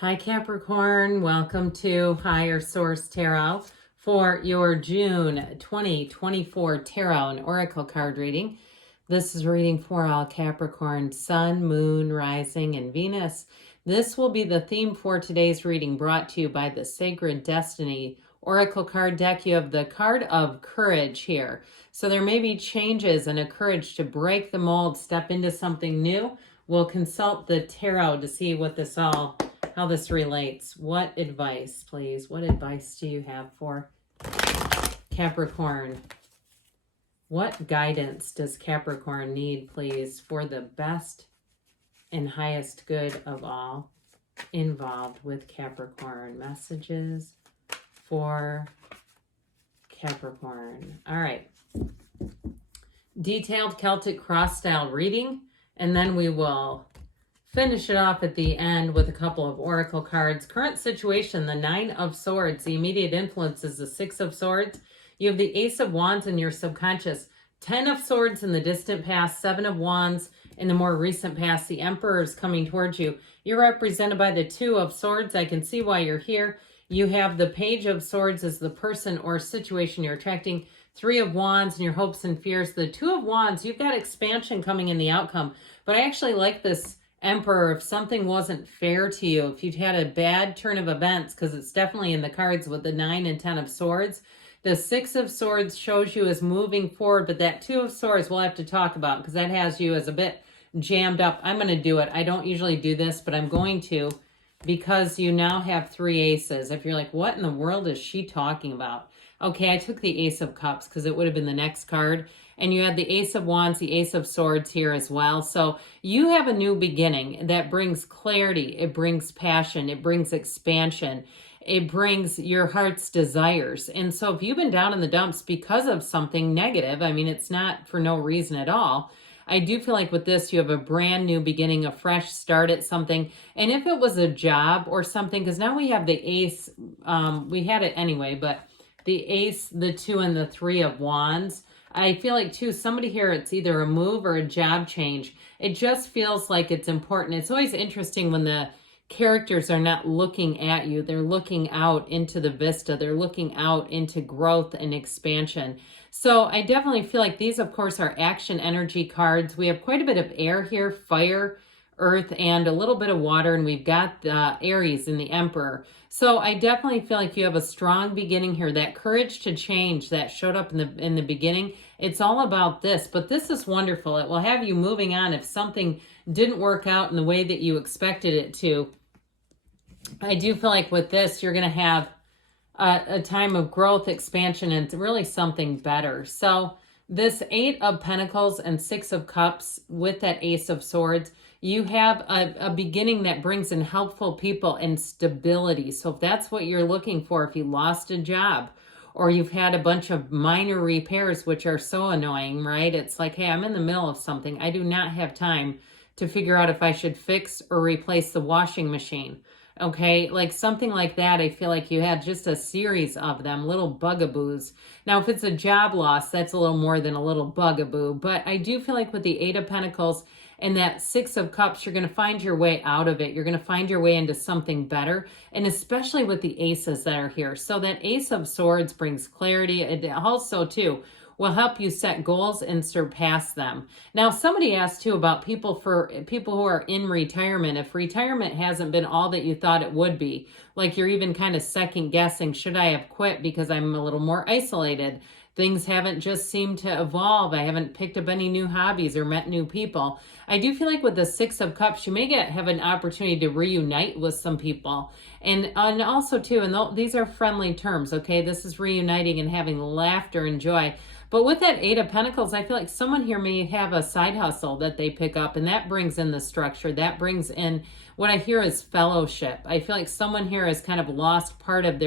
Hi Capricorn, welcome to Higher Source Tarot for your June 2024 Tarot and Oracle card reading. This is a reading for all Capricorn, Sun, Moon, Rising, and Venus. This will be the theme for today's reading, brought to you by the Sacred Destiny Oracle card deck. You have the card of courage here. So there may be changes and a courage to break the mold, step into something new. We'll consult the tarot to see what how this relates. What advice, please? What advice do you have for Capricorn? What guidance does Capricorn need, please, for the best and highest good of all involved with Capricorn? Messages for Capricorn. All right. Detailed Celtic cross-style reading, and then we will finish it off at the end with a couple of oracle cards. Current situation, the Nine of Swords. The immediate influence is the Six of Swords. You have the Ace of Wands in your subconscious. 10 of Swords in the distant past. 7 of Wands in the more recent past. The Emperor is coming towards you. You're represented by the Two of Swords. I can see why you're here. You have the Page of Swords as the person or situation you're attracting. 3 of Wands and your hopes and fears. The Two of Wands, you've got expansion coming in the outcome. But I actually like this Emperor. If something wasn't fair to you, if you'd had a bad turn of events, because it's definitely in the cards with the 9 and 10 of Swords. The 6 of Swords shows you as moving forward, but that 2 of Swords we'll have to talk about because that has you as a bit jammed up. I'm going to do it. I don't usually do this, but I'm going to, because you now have 3 aces. If you're like, what in the world is she talking about? Okay, I took the Ace of Cups because it would have been the next card. And you had the Ace of Wands, the Ace of Swords here as well. So you have a new beginning that brings clarity. It brings passion. It brings expansion. It brings your heart's desires. And so if you've been down in the dumps because of something negative, I mean, it's not for no reason at all. I do feel like with this, you have a brand new beginning, a fresh start at something. And if it was a job or something, because now we have the Ace, we had it anyway, but the Ace, the 2, and the 3 of Wands. I feel like, too, somebody here, it's either a move or a job change. It just feels like it's important. It's always interesting when the characters are not looking at you. They're looking out into the vista. They're looking out into growth and expansion. So I definitely feel like these, of course, are action energy cards. We have quite a bit of air here, fire, earth, and a little bit of water, and we've got the Aries and the Emperor. So I definitely feel like you have a strong beginning here. That courage to change that showed up in the beginning. It's all about this, but this is wonderful. It will have you moving on if something didn't work out in the way that you expected it to. I do feel like with this, you're going to have a time of growth, expansion, and really something better. So this 8 of Pentacles and 6 of Cups with that Ace of Swords, you have a beginning that brings in helpful people and stability. So if that's what you're looking for, if you lost a job or you've had a bunch of minor repairs, which are so annoying, right? It's like, hey, I'm in the middle of something. I do not have time to figure out if I should fix or replace the washing machine. Okay, like something like that. I feel like you had just a series of them, little bugaboos. Now, if it's a job loss, that's a little more than a little bugaboo. But I do feel like with the 8 of Pentacles and that 6 of Cups, you're going to find your way out of it. You're going to find your way into something better. And especially with the aces that are here. So that Ace of Swords brings clarity. It also, too, will help you set goals and surpass them. Now, somebody asked too about people who are in retirement. If retirement hasn't been all that you thought it would be, like you're even kind of second guessing, should I have quit because I'm a little more isolated? Things haven't just seemed to evolve. I haven't picked up any new hobbies or met new people. I do feel like with the 6 of Cups, you may have an opportunity to reunite with some people. And also too, and these are friendly terms, okay? This is reuniting and having laughter and joy. But with that 8 of Pentacles, I feel like someone here may have a side hustle that they pick up, and that brings in the structure. That brings in what I hear is fellowship. I feel like someone here has kind of lost part of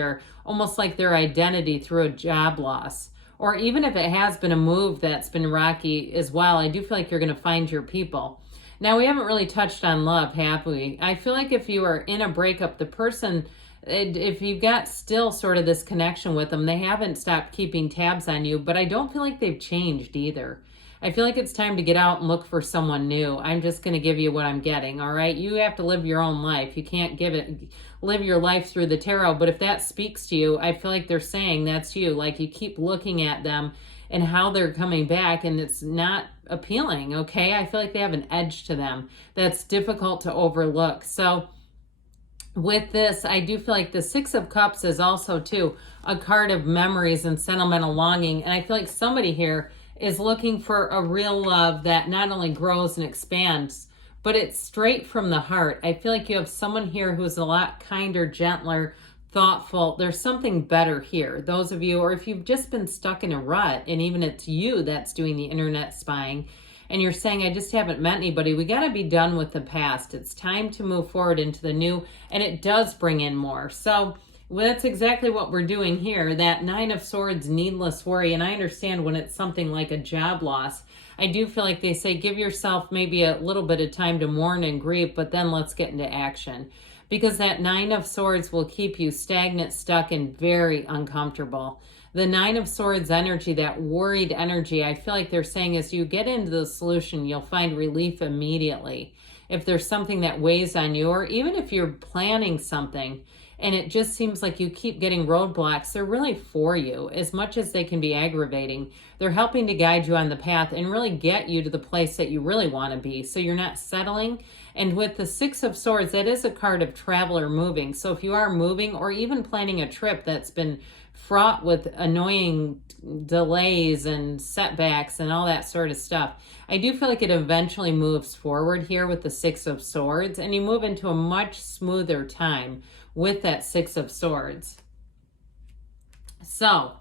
almost like their identity through a job loss. Or even if it has been a move that's been rocky as well, I do feel like you're going to find your people. Now, we haven't really touched on love, have we? I feel like if you are in a breakup, the person, if you've got still sort of this connection with them, they haven't stopped keeping tabs on you, but I don't feel like they've changed either. I feel like it's time to get out and look for someone new. I'm just going to give you what I'm getting, all right? You have to live your own life. You can't live your life through the tarot. But if that speaks to you, I feel like they're saying that's you. Like you keep looking at them and how they're coming back, and it's not appealing, okay? I feel like they have an edge to them that's difficult to overlook. So with this, I do feel like the Six of Cups is also, too, a card of memories and sentimental longing. And I feel like somebody here is looking for a real love that not only grows and expands, but it's straight from the heart. I feel like you have someone here who's a lot kinder, gentler, thoughtful. There's something better here. Those of you, or if you've just been stuck in a rut, and even it's you that's doing the internet spying, and you're saying, I just haven't met anybody, we got to be done with the past. It's time to move forward into the new, and it does bring in more. So well, that's exactly what we're doing here. That Nine of Swords, needless worry. And I understand when it's something like a job loss, I do feel like they say, give yourself maybe a little bit of time to mourn and grieve, but then let's get into action. Because that Nine of Swords will keep you stagnant, stuck, and very uncomfortable. The Nine of Swords energy, that worried energy, I feel like they're saying as you get into the solution, you'll find relief immediately. If there's something that weighs on you, or even if you're planning something and it just seems like you keep getting roadblocks, they're really for you. As much as they can be aggravating, they're helping to guide you on the path and really get you to the place that you really want to be. So you're not settling. And with the Six of Swords, that is a card of travel or moving. So if you are moving or even planning a trip that's been fraught with annoying delays and setbacks and all that sort of stuff, I do feel like it eventually moves forward here with the Six of Swords, and you move into a much smoother time with that Six of Swords. So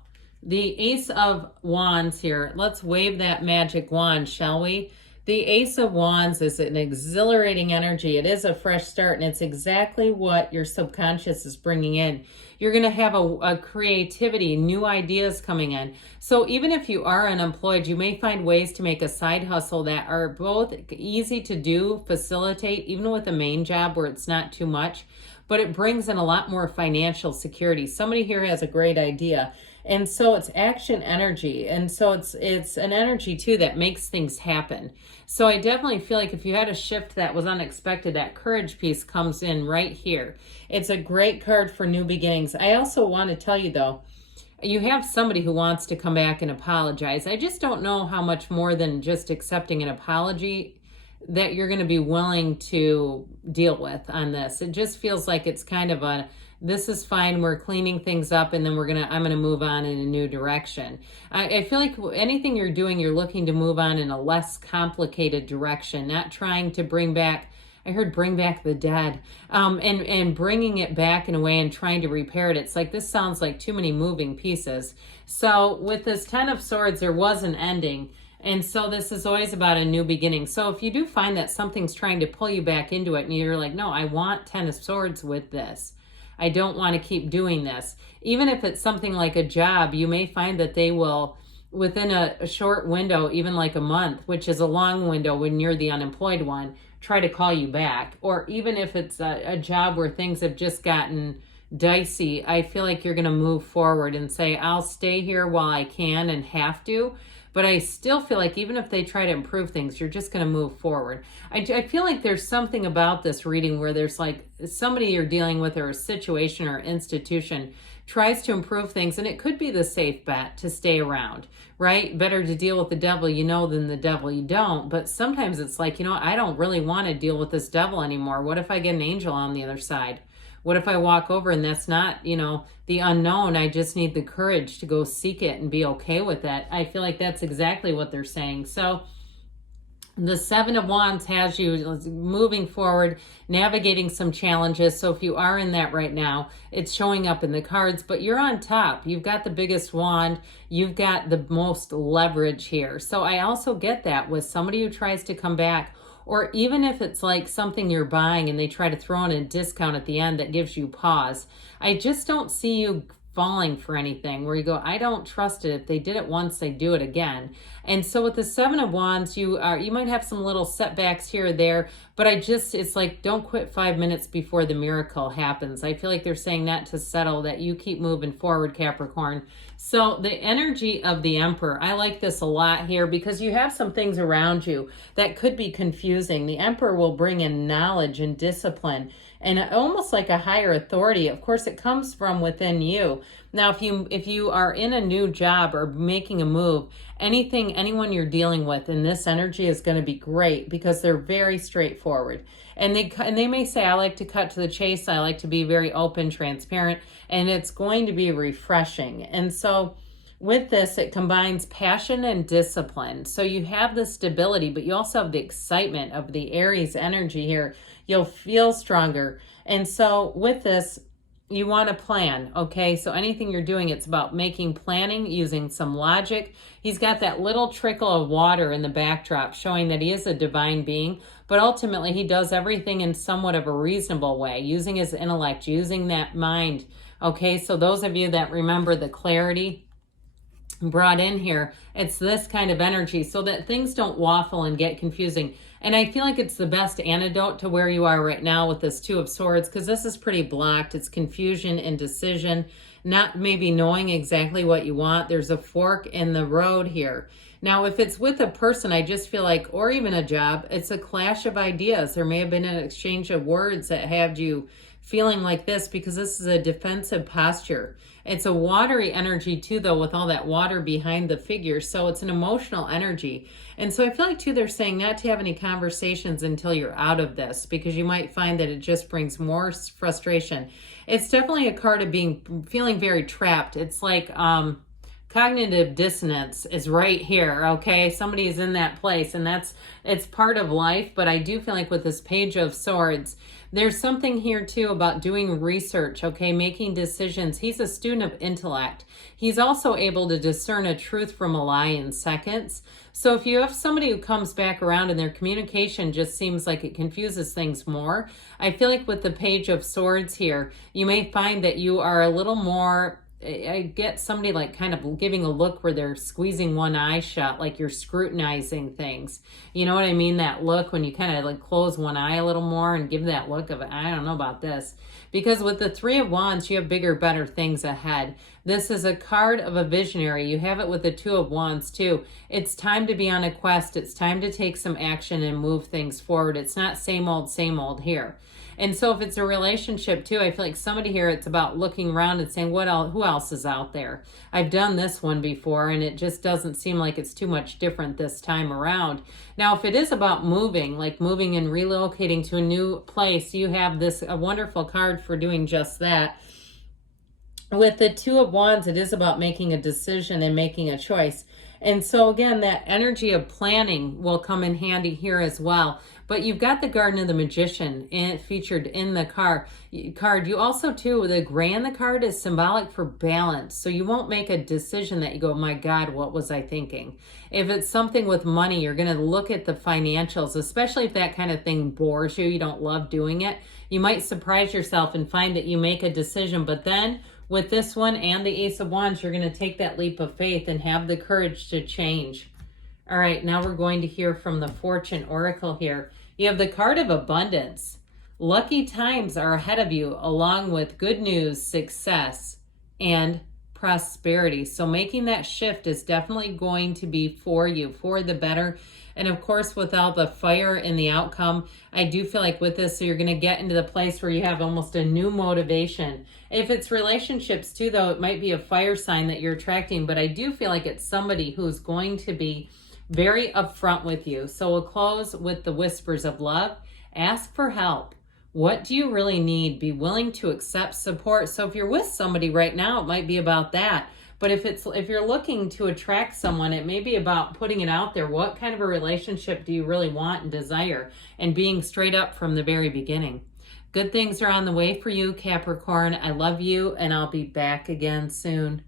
the Ace of Wands here, let's wave that magic wand, shall we? The Ace of Wands is an exhilarating energy. It is a fresh start, and it's exactly what your subconscious is bringing in. You're going to have a creativity, new ideas coming in. So even if you are unemployed, you may find ways to make a side hustle that are both easy to do, facilitate, even with a main job where it's not too much, but it brings in a lot more financial security. Somebody here has a great idea. And so it's action energy. And so it's an energy too that makes things happen. So I definitely feel like if you had a shift that was unexpected, that courage piece comes in right here. It's a great card for new beginnings. I also want to tell you though, you have somebody who wants to come back and apologize. I just don't know how much more than just accepting an apology that you're going to be willing to deal with on this. It just feels like it's kind of a, this is fine, we're cleaning things up, and then I'm gonna move on in a new direction. I feel like anything you're doing, you're looking to move on in a less complicated direction, not trying to bring back, I heard bring back the dead, and bringing it back in a way and trying to repair it. It's like, this sounds like too many moving pieces. So with this Ten of Swords, there was an ending. And so this is always about a new beginning. So if you do find that something's trying to pull you back into it and you're like, no, I want Ten of Swords with this, I don't want to keep doing this. Even if it's something like a job, you may find that they will, within a short window, even like a month, which is a long window when you're the unemployed one, try to call you back. Or even if it's a job where things have just gotten dicey, I feel like you're going to move forward and say, I'll stay here while I can and have to. But I still feel like even if they try to improve things, you're just going to move forward. I feel like there's something about this reading where there's like somebody you're dealing with, or a situation or institution tries to improve things, and it could be the safe bet to stay around, right? Better to deal with the devil you know than the devil you don't. But sometimes it's like, you know, I don't really want to deal with this devil anymore. What if I get an angel on the other side? What if I walk over and that's not, you know, the unknown? I just need the courage to go seek it and be okay with that. I feel like that's exactly what they're saying. So the Seven of Wands has you moving forward, navigating some challenges. So if you are in that right now, it's showing up in the cards, but you're on top. You've got the biggest wand. You've got the most leverage here. So I also get that with somebody who tries to come back, or even if it's like something you're buying and they try to throw in a discount at the end that gives you pause. I just don't see you falling for anything where you go, I don't trust it. If they did it once, they do it again. And so with the Seven of Wands, you might have some little setbacks here or there, but But it's like, don't quit 5 minutes before the miracle happens. I feel like they're saying that to settle that you keep moving forward, Capricorn. So the energy of the Emperor, I like this a lot here because you have some things around you that could be confusing. The Emperor will bring in knowledge and discipline and almost like a higher authority. Of course, it comes from within you. Now, if you are in a new job or making a move, anyone you're dealing with in this energy is going to be great because they're very straightforward. And they may say, I like to cut to the chase. I like to be very open, transparent, and it's going to be refreshing. And so with this, it combines passion and discipline. So you have the stability, but you also have the excitement of the Aries energy here. You'll feel stronger. And so with this, you want to plan, okay? So anything you're doing, it's about planning, using some logic. He's got that little trickle of water in the backdrop showing that he is a divine being, but ultimately he does everything in somewhat of a reasonable way, using his intellect, using that mind, okay? So those of you that remember the clarity brought in here, it's this kind of energy so that things don't waffle and get confusing. And I feel like it's the best antidote to where you are right now with this Two of Swords, because this is pretty blocked. It's confusion, indecision, not maybe knowing exactly what you want. There's a fork in the road here. Now, if it's with a person, I just feel like, or even a job, it's a clash of ideas. There may have been an exchange of words that had you feeling like this because this is a defensive posture. It's a watery energy too, though, with all that water behind the figure. So it's an emotional energy. And so I feel like too, they're saying not to have any conversations until you're out of this, because you might find that it just brings more frustration. It's definitely a card of feeling very trapped. It's like cognitive dissonance is right here, okay? Somebody is in that place, and it's part of life. But I do feel like with this Page of Swords, there's something here too about doing research, okay, making decisions. He's a student of intellect. He's also able to discern a truth from a lie in seconds. So if you have somebody who comes back around and their communication just seems like it confuses things more, I feel like with the Page of Swords here, you may find that you are a little more, I get somebody like kind of giving a look where they're squeezing one eye shut, like you're scrutinizing things. You know what I mean? That look when you kind of like close one eye a little more and give that look of, I don't know about this. Because with the Three of Wands, you have bigger, better things ahead. This is a card of a visionary. You have it with the Two of Wands too. It's time to be on a quest. It's time to take some action and move things forward. It's not same old here. And so if it's a relationship too, I feel like somebody here, it's about looking around and saying, who else is out there? I've done this one before and it just doesn't seem like it's too much different this time around. Now, if it is about moving, like moving and relocating to a new place, you have a wonderful card for doing just that. With the Two of Wands, it is about making a decision and making a choice. And so again, that energy of planning will come in handy here as well. But you've got the Garden of the Magician featured in the card. You also, too, the gray in the card is symbolic for balance. So you won't make a decision that you go, my God, what was I thinking? If it's something with money, you're going to look at the financials, especially if that kind of thing bores you, you don't love doing it. You might surprise yourself and find that you make a decision, but then with this one and the Ace of Wands, you're going to take that leap of faith and have the courage to change. All right, now we're going to hear from the Fortune Oracle here. You have the card of abundance. Lucky times are ahead of you, along with good news, success, and prosperity. So making that shift is definitely going to be for you, for the better. And of course, without the fire in the outcome, I do feel like with this, so you're going to get into the place where you have almost a new motivation. If it's relationships too, though, it might be a fire sign that you're attracting, but I do feel like it's somebody who's going to be very upfront with you. So we'll close with the whispers of love. Ask for help. What do you really need? Be willing to accept support. So if you're with somebody right now, it might be about that. But if you're looking to attract someone, it may be about putting it out there. What kind of a relationship do you really want and desire? And being straight up from the very beginning. Good things are on the way for you, Capricorn. I love you, and I'll be back again soon.